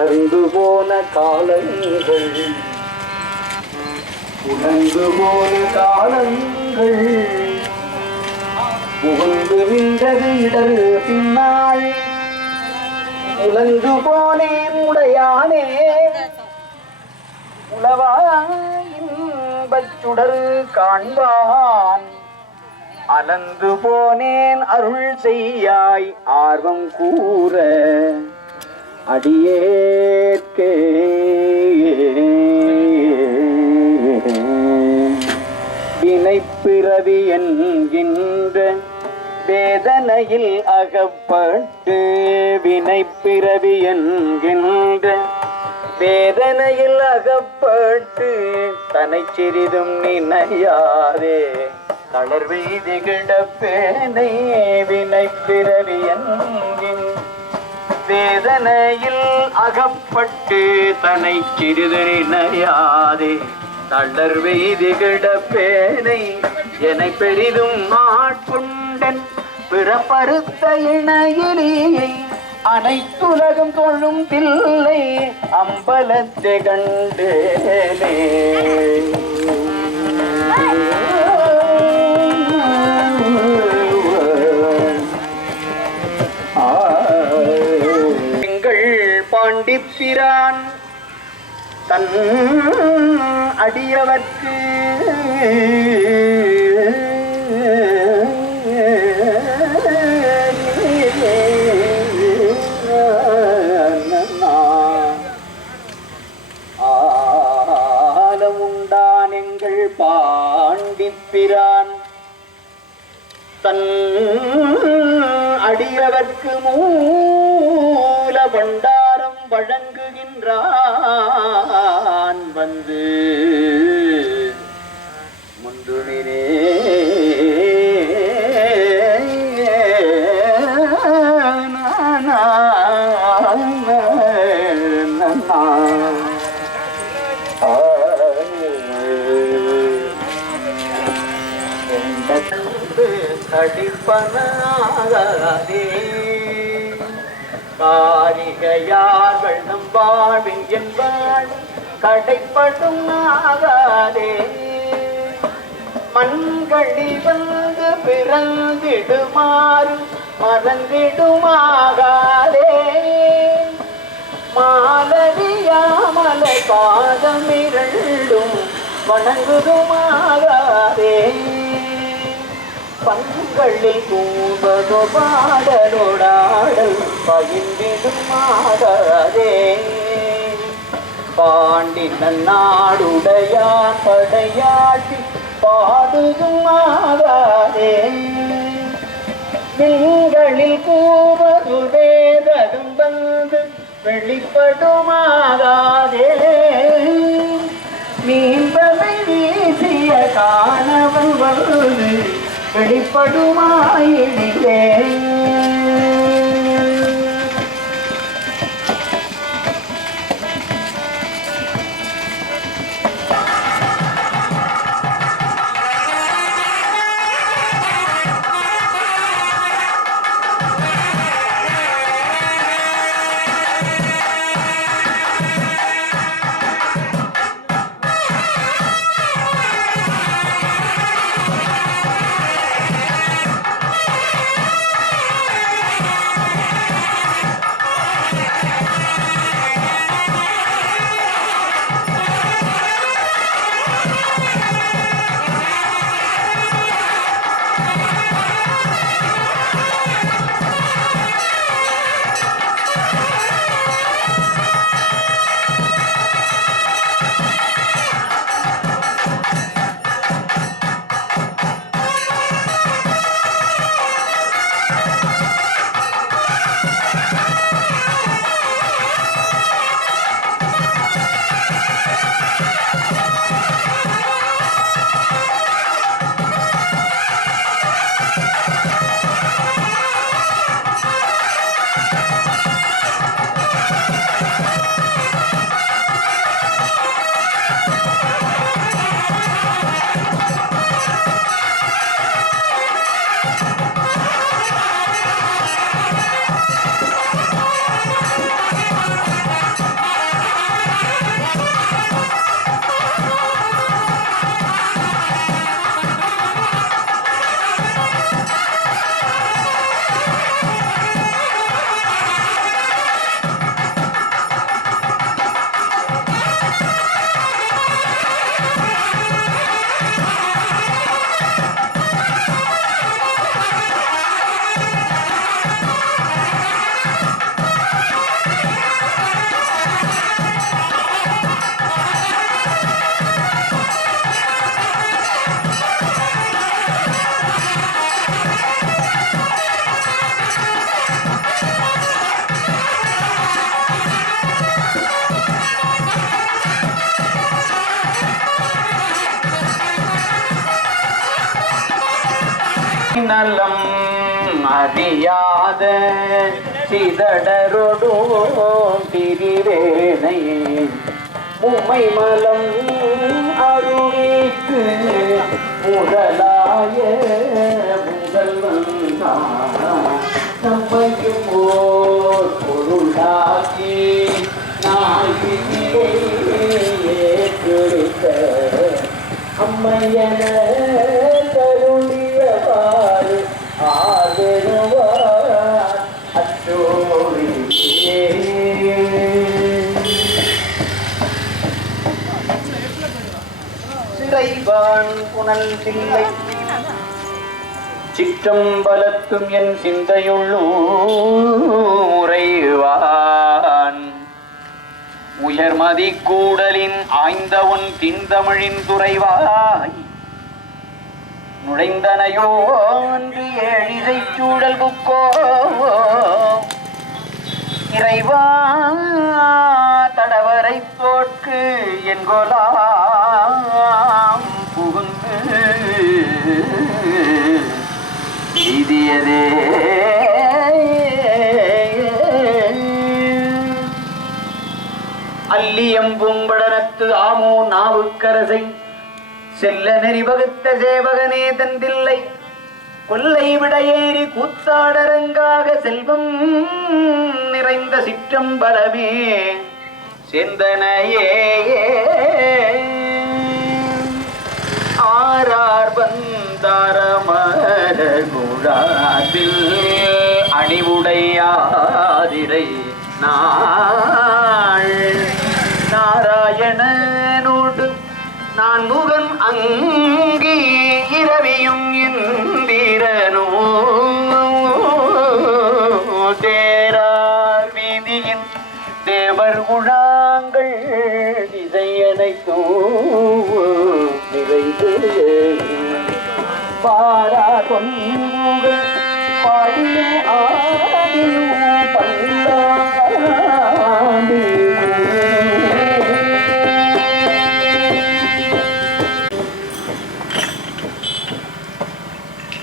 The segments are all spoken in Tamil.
உணர்ந்து போன காலங்கள். உணர்ந்து போன காலங்கள். புகுந்து நின்றது இடர் பின்னாள் உலர்ந்து போனேன் உடையானே. உளவாயின்பச்சுடர் காண்பான். அலந்து போனேன் அருள் செய்யாய் ஆர்வம் கூற. அடியேற்கே. வினைப்பிறவி என்கின்ற வேதனையில் அகப்பட்டு வினைப்பிறவி என்கின்ற வேதனையில் அகப்பட்டு தனை சிறிதும் நினையாதே. தளர்வெய்தி கிடப்பேனை வினைப்பிறவி என்கின்ற வேதனையில் அகப்பட்டு தன்னை சிறிது நினையாதே தளர்வெய்தி பேனை என பெரிதும் ஆட்கொண்டன் பிறப்பறுத்த இணையிலேயை அனைத்துலகம் தொழும் தில்லை அம்பலத்தை கண்டேனே. தன் அடியவர்க்கு ஆலமுண்டான் எங்கள் பாண்டிப்பிரான். தன் அடியவர்க்கு மூல பண்டாரம் நின்றான் வந்து. முந்துனிரே தடிப்பனாகாதே காரிகையார் வெள்ளம் வாழ்வின் என்பாள் கடைப்படும் ஆகாதே. மண்களி வந்து பிறந்திடுமாறு மறந்திடுமாகாதே. மாலரியாமலை பாதமிரண்டும் வணங்குதுமாகாதே. பங்குகளில் கூம்பதோ பாடலோடாடல் பகிர்ந்திடுமாகாதே பாண்டின நன்னாடுடையான் படையாட்டி பாடுதும் பாடுதுமாகாதே. திங்களில் கூவது வேதகம் வந்து வெளிப்படுமாகாதே. மீன்பதை வீசிய காணவன் வந்து வெளிப்படுமாயினிலே நலம் அறியாத சிதடரொடு திரிவேனை உமை மலம் அருவிக்கு முதலாய முதல்வன். நம்மையும் ஓர் பொருளாக்கி நாயிலே அம்மையன சிறைவான் புனல் சிற்றம்பலத்தும் என் சிந்தையுள்ளூரைவான் உயர்மதி கூடலின் ஆய்ந்தவன் தின்தமிழின் துறைவாய். நுழைந்தனையோ என்று ஏழிசை சூழல் புக்கோ. இறைவா தடவரை தோற்கு என்கொலாம் எய்தியதே அல்லியம்பூம்படனத்து ஆமோ நாவுக்கரசை. செல்ல நெறி வகுத்த சேவகனே தந்தில்லை. கொல்லை விடையேறி கூத்தாடரங்காக செல்வம் நிறைந்த சிற்றம்பலமே செந்தனையே. ஆரார் வந்தாரமர உடாதில் அணிவுடையாதிரை நாள். நாராயணனோடு நான் முகன் அங்கே இரவியும் இந்திரனோ தேரார் வீதியின் தேவர் குழாங்கள் திசையனைத்தோ நிறைந்து பாரா கொன்முக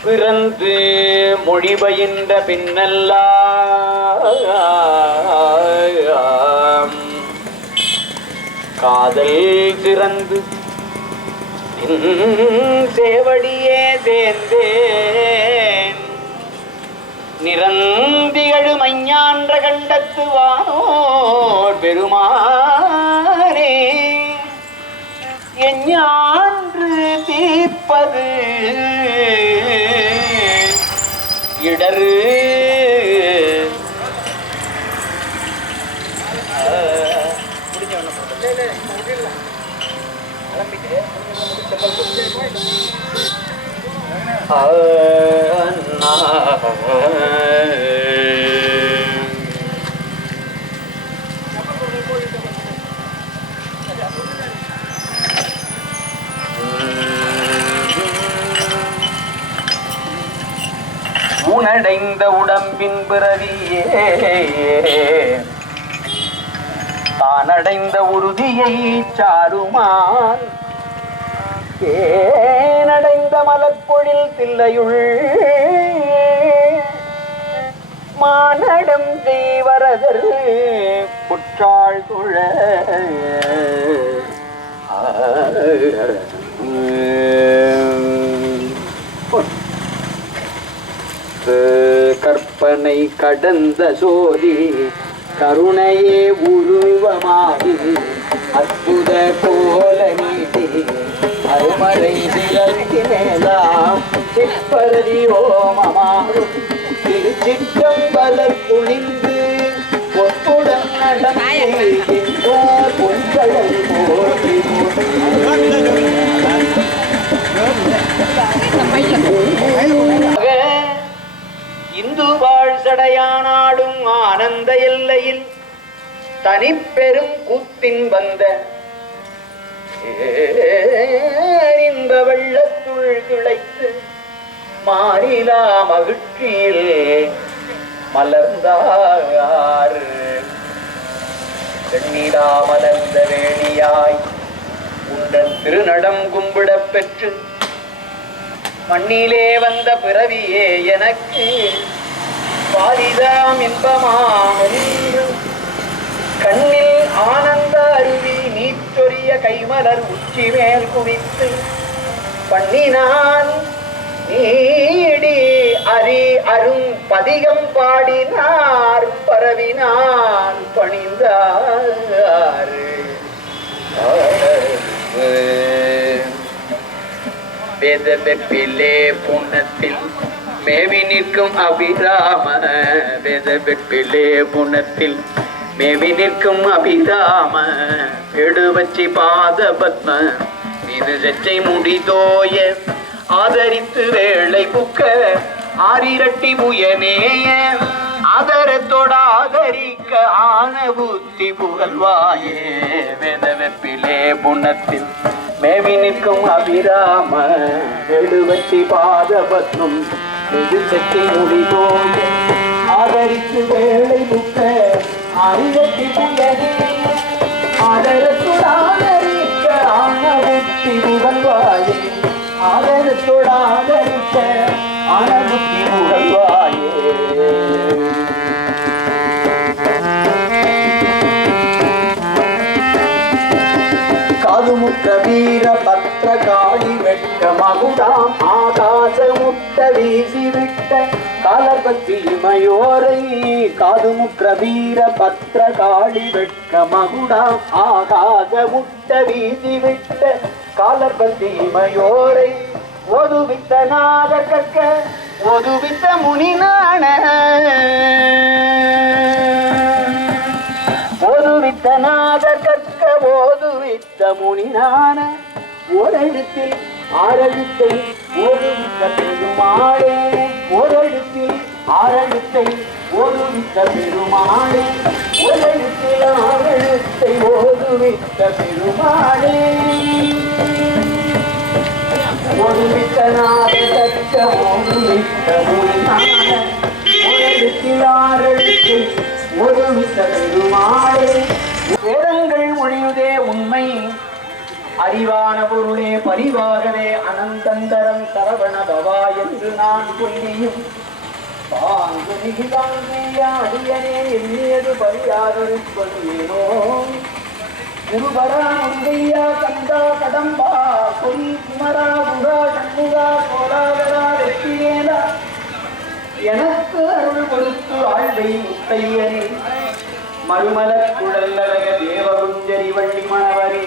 பிறந்து மொழிபயின்ற பின்னெல்லாம் காதல் சிறந்து சேவடியே சேர்ந்தேன் நிரந்திகழு மைஞான்ற கண்டத்து வானோர் பெருமானே. எஞ்ஞான்று தீர்ப்பது இடரு கிளம்பிட்டு உணடைந்த உடம்பின் பிறவியே. தானடைந்த உறுதியை சாருமான். ஏ மலப்பொழில் தில்லையுள். மானடம் செய்வரதர் குற்றாள் துழ. கற்பனை கடந்த சோதி கருணையே உருவமாகி அற்புத கோல நீட்டி அருமறை சிறத்தினேலாம் சிற்பரதி ஓமமாகும் திருச்சிற்றம்பலர் துணிந்து ஒப்புடன் நடந்தோர் பொன்கடல் போட்டி இந்து வாழ்சடையானாடும் ஆனந்த எல்லையில் தனிப்பெரும் கூத்தின் வந்த இந்த வெள்ளத்துள் கிளைத்து மாறிலா மகிழ்ச்சியில் மலர்ந்தார். கண்ணீரா மலர்ந்த வேணியாய் உங்கள் திருநடம் கும்பிடப் பெற்று மண்ணிலே வந்த பிறவியே எனக்கு. பாரிதாம் இன்பமாம் கண்ணில் ஆனந்த அருவி நீச்சொரிய கைமலர் உச்சி மேல் குவித்து பண்ணினான் நீடி அரி அரும் பதிகம் பாடினார் பரவினான் பணிந்தார். வேத வெப்பிலே புண்ணத்தில் மேவி நிற்கும் அபிராம வேத வெப்பிலே புண்ணத்தில் மேவி நிற்கும் அபிராம எடுவச்சி பாத பத்ம மீது சச்சை முடிதோய ஆதரித்து வேளை புக்க ஆரிரட்டி புயனேய ஆதரத்தோட ஆதரிக்க ஆன புத்தி புகழ்வாயே. வேத வெப்பிலே புண்ணத்தில் மேவி நிற்கும் அபிராம எழுவச்சி பாதபத்மம் எது சக்தி முடிதோய ஆதரித்து வேளை புக்க ஆரிரட்டி புயனே ஆதரத்துடாதரிக்க ஆன புகழ்வாயே ஆதரத்துடாதரிக்க ஆன புகழ்வாயே காதுமுக்க வீர பத்ர காளி வெட்ட மகுடாம். ஆகாச முட்ட வீசி விட்ட காலபத்தி மயோரை காதுமுக்க வீர பத்திர காளி வெட்க மகுடாம். ஆகாச முட்ட வீசி விட்ட காலபத்தி மயோரை ஒதுவித்த நாத கற்க ஒதுவித்த முனிநாண ஒதுவித்த நாத கற்க ஓதுவித்த முனிநான ஓரெழுத்தில் ஆறெழுத்தை ஓதுவித்த பெருமாளே. ஓரெழுத்தில் ஆறெழுத்தை ஓதுவித்த பெருமாளே. ஓரெழுத்தில் ஆறெழுத்தை ஓதுவித்த பெருமாளே. ஒருமித்த நாதர் ஒருமித்த ஓதுவித்த ஓரெழுத்தில் ஆறெழுத்தில் ஒருமித்த பெருமாளே. வேதங்கள் அறிவான பொருளே பரிவாகவே அனந்தந்தரம் சரவண பவா என்று நான் சொல்லியும் பாங்கு மிகுதாங்கிய அடியனே எண்ணியது பரியாதிருப்பதேனோ குருபரா முந்தையா கந்தா கடம்பா பொய் குமரா குரா சண்முகா கோலாகரா வெற்றியேலா. எனக்கு அருள் கொடுத்து ஆழ்வை முத்தையனே மறுமலர் குழல்லழக தேவகுஞ்சரி வள்ளி மணவரே.